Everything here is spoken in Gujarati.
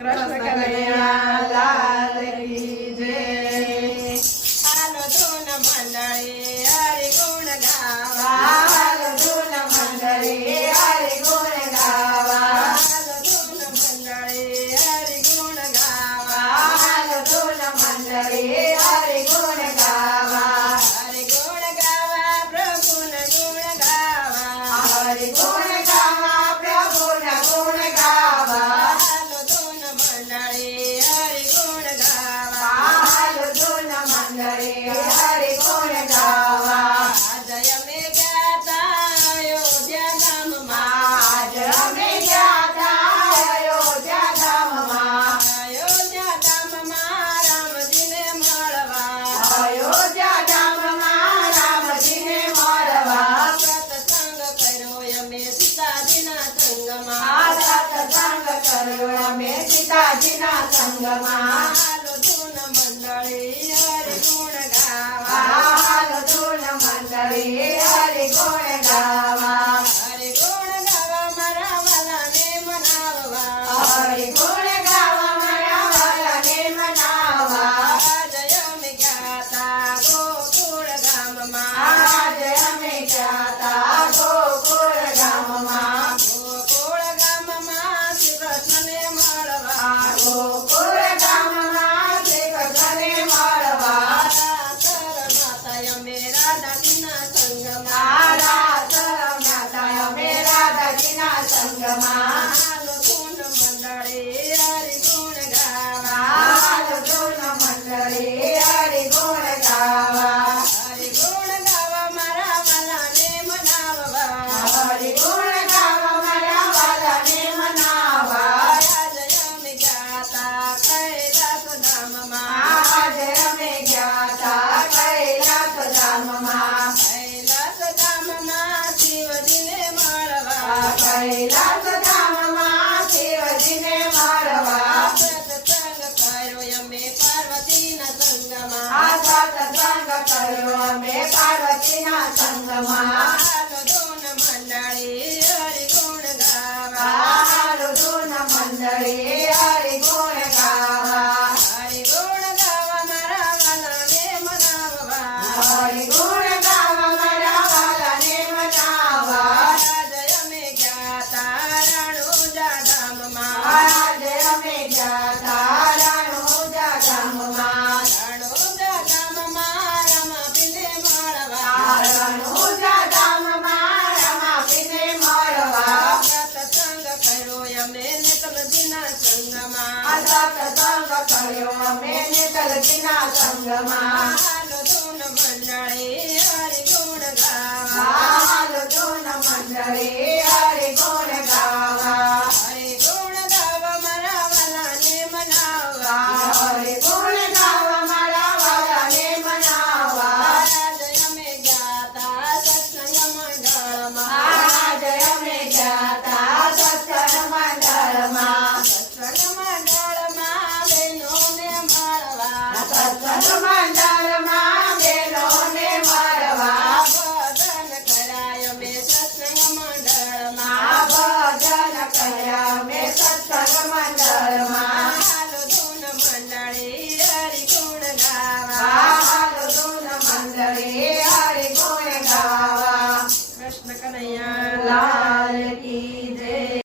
કૃષ્ણ કનૈયા લાલ કી જય. હાલો ધૂન મંડળી હરિ ગુણ ગાવા, હાલો ધૂન મંડળી હરિ ગુણ ગાવા, હાલો ધૂન મંડળી હરિ ગુણ ગાવા, હાલો ધૂન મંડળી હરિ ગુણ ગાવા, હરિ ગુણ ગાવા પ્રભુન ગુણ ગાવા, હરિ ગુણ ગાવા પ્રભુના ગુણ ગાવા, હાલો ધૂન મંડળી હરિ ગુણ ગાવા, હાલો ધૂન મંડળી હરિ ગુણ ગાવા. જય મે ગાતા અયોધ્યા ધામમાં, આજ અમે ગયા તા અયોધ્યા ધામમાં, અયોધ્યા ધામમાં રામજીને મળવા, અયોધ્યા ધામમાં રામજીને મળવા, સત્સંગ કર્યો અમે સીતાજીના સંગમાં, આ સત્સંગ કર્યો અમે સીતાજીના સંગમાં. હાલો ધૂન મંડળી હરિ ગુણ ગાવા, હાલો ધૂન મંડળી હરિ ગુણ ગાવા, હરિ ગુણ ગાવા મારા વાલાને મનાવવા, હરિ ગુણ ગાવા મારા વાલાને મનાવવા. જય અમે ગાતા ગોકુળ ગામમાં, આજે અમે ગયા તા ગોકુળ ગામમાં, ગોકુળ ગામમાં શ્રી કૃષ્ણને મળવા, ગોકુળ ગામમાં શ્રી કૃષ્ણને મળવા, માતા અમે રાધાજીના સંગમાં, રાધા અમે રાધાજીના સંગમાં. હાલો ધૂન મંડળી હરિ ગુણ ગાવા, હાલો ધૂન મંડળી હરિ ગુણ ગાવા, હરિ ગુણ ગાવા મારા વાલાને મનાવવા, હરિ ગુણ ગાવા મારા વાલાને મનાવવા. જય અમે ગાતા કૈલાસ ધામમાં, આજે અમે ગયા તા કૈલાસ ધામમાં, કૈલાસ ધામમાં શિવજીને મળવા, કૈલાસ ધામમાં શિવજીને મળવા, સત્સંગ કર્યો અમે પાર્વતીના સંગમાં, આ સત્સંગ કર્યો અમે પાર્વતીના સંગમાં. હાલો ધૂન મંડળી હરિ ગુણ ગાવા, હાલો ધૂન મંડળી હરિ ગુણ ગાવા, હરિ ગુણ ગાવા મારા વાલાને મનાવવા, હરિ ગુણ ગાવા મારા વાલાને મનાવવા. જય અમે ગાતા રણુજા ધામમાં, આજે અમે ગયા તા રણુજા ધામમાં, રણુજા ધામમાં રમાપીને મળવા, રણુજા ધામમાં રમાપીને મળવા, સત્સંગ કર્યો અમે નેતલજીના સંગમાં, આ સત્સંગ કર્યો અમે નેતલજીના સંગમાં. હાલો ધૂન મંડળી હરિ ગુણ ગાવા, હાલો ધૂન મંડળી